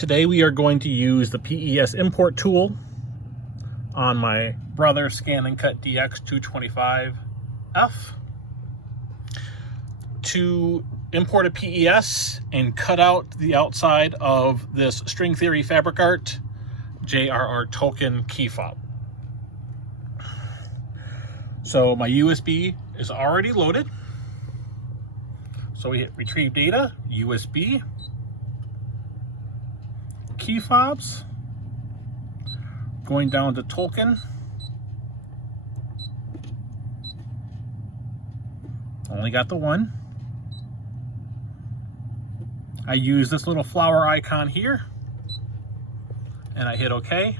Today we are going to use the PES import tool on my brother ScanNCut SDX225F to import a PES and cut out the outside of this string theory fabric art J.R.R. Tolkien key fob. So my USB is already loaded. So we hit retrieve data, USB, key fobs, going down to Tolkien. Only got the one. I use this little flower icon here and I hit OK.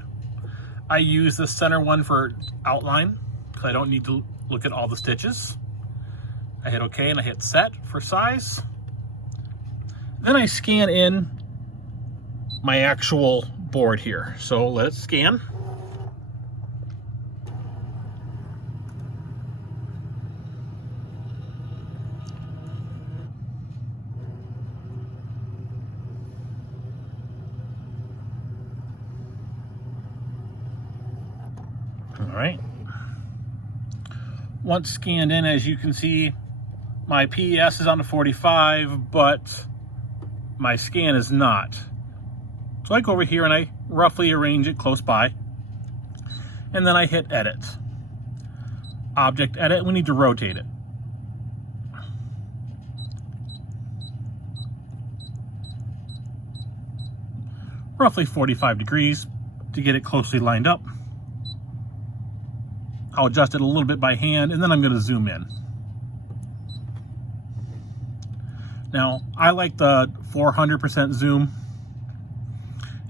I use the center one for outline because I don't need to look at all the stitches. I hit OK and I hit set for size. Then I scan in my actual board here. So let's scan. All right. Once scanned in, as you can see, my PES is on the 45, but my scan is not. So I go over here and I roughly arrange it close by. And then I hit edit. Object edit, we need to rotate it. Roughly 45 degrees to get it closely lined up. I'll adjust it a little bit by hand and then I'm going to zoom in. Now, I like the 400% zoom.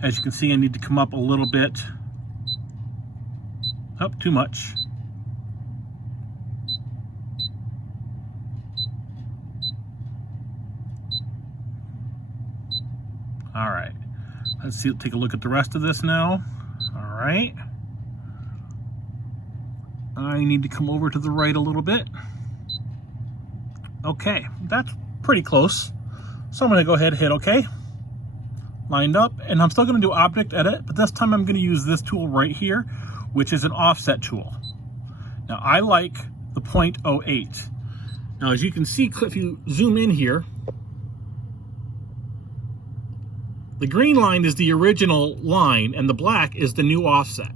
As you can see, I need to come up a little bit. Up too much. All right, let's see. Take a look at the rest of this now. All right. I need to come over to the right a little bit. Okay, that's pretty close. So I'm going to go ahead and hit OK. Lined up, and I'm still going to do object edit, but this time I'm going to use this tool right here, which is an offset tool. Now I like the 0.08. Now as you can see, if you zoom in here, the green line is the original line and the black is the new offset.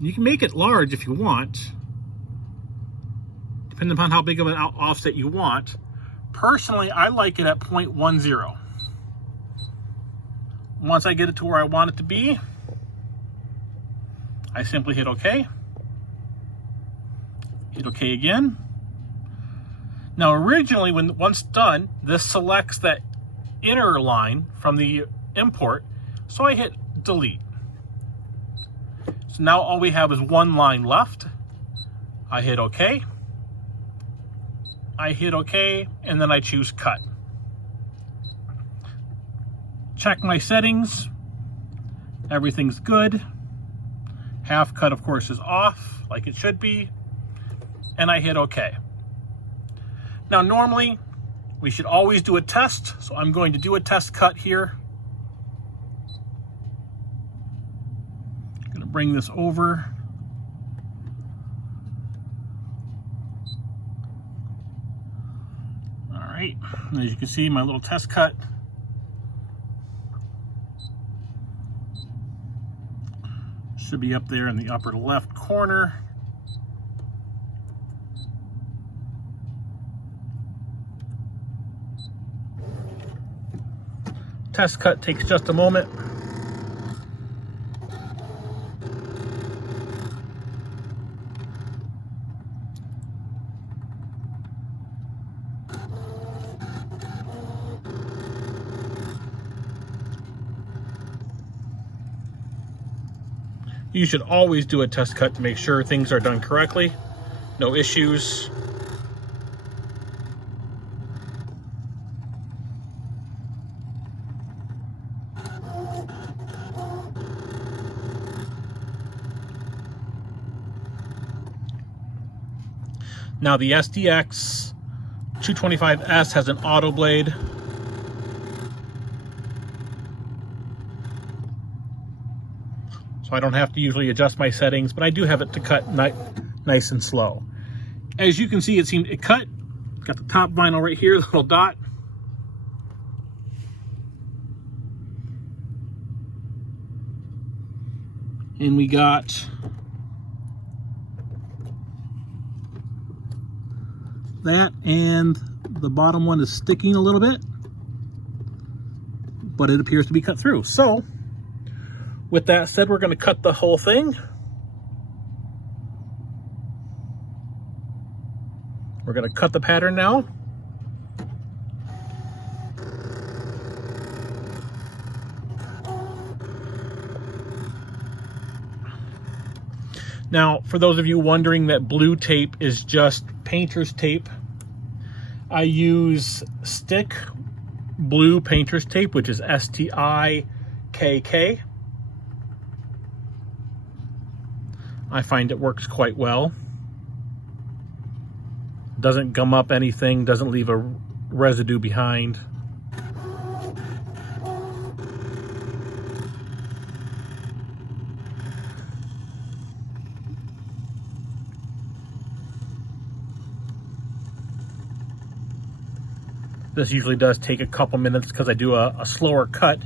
You can make it large if you want, depending upon how big of an offset you want. Personally, I like it at 0.10. Once I get it to where I want it to be, I simply hit OK. Hit OK again. Now originally, once done, this selects that inner line from the import, so I hit delete. So now all we have is one line left. I hit OK. I hit OK, and then I choose cut. Check my settings. Everything's good. Half cut, of course, is off, like it should be. And I hit OK. Now, normally, we should always do a test, so I'm going to do a test cut here. I'm going to bring this over. All right, as you can see, my little test cut. Should be up there in the upper left corner. Test cut takes just a moment. You should always do a test cut to make sure things are done correctly. No issues. Now the SDX225F has an auto blade. So I don't have to usually adjust my settings, but I do have it to cut nice and slow. As you can see, it cut. Got the top vinyl right here, the little dot. And we got that, and the bottom one is sticking a little bit, but it appears to be cut through. So with that said, we're going to cut the whole thing. We're going to cut the pattern now. Now, for those of you wondering that blue tape is just painter's tape, I use stick blue painter's tape, which is STIKK. I find it works quite well. Doesn't gum up anything, doesn't leave a residue behind. This usually does take a couple minutes because I do a slower cut.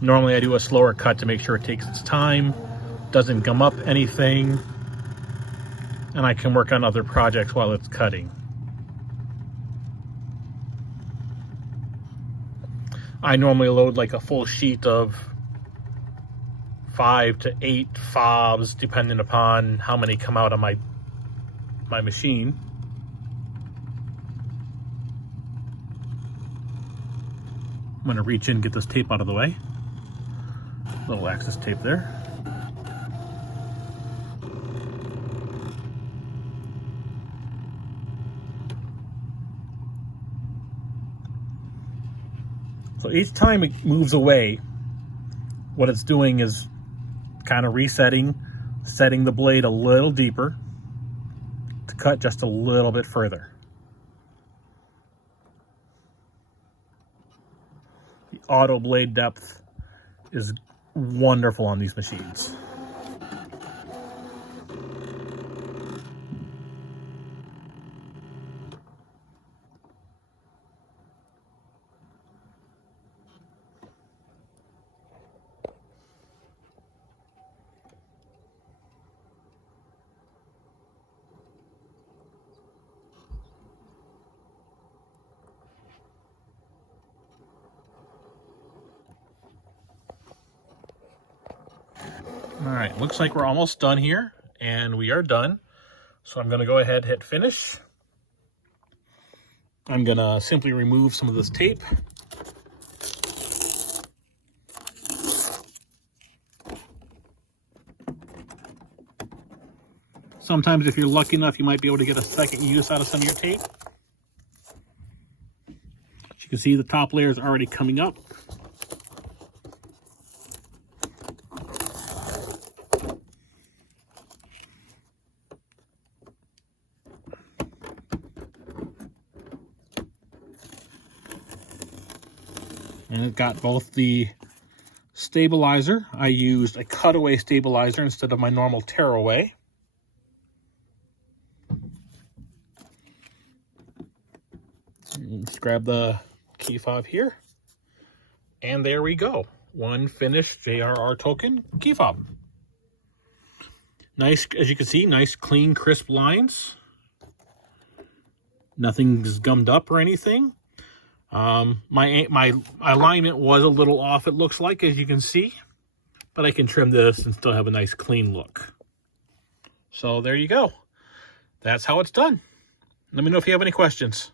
Normally I do a slower cut to make sure it takes its time, doesn't gum up anything, and I can work on other projects while it's cutting. I normally load like a full sheet of 5 to 8 fobs, depending upon how many come out on my machine. I'm going to reach in and get this tape out of the way. Little access tape there. So each time it moves away, what it's doing is kind of resetting, setting the blade a little deeper to cut just a little bit further. The auto blade depth is wonderful on these machines. All right, looks like we're almost done here, and we are done. So I'm going to go ahead and hit finish. I'm going to simply remove some of this tape. Sometimes if you're lucky enough, you might be able to get a second use out of some of your tape. As you can see, the top layer is already coming up. And it got both the stabilizer. I used a cutaway stabilizer instead of my normal tearaway. Let's grab the key fob here. And there we go. One finished JRR Tolkien key fob. Nice, as you can see, nice, clean, crisp lines. Nothing's gummed up or anything. My alignment was a little off, it looks like, as you can see, but I can trim this and still have a nice clean look. So there you go. That's how it's done. Let me know if you have any questions.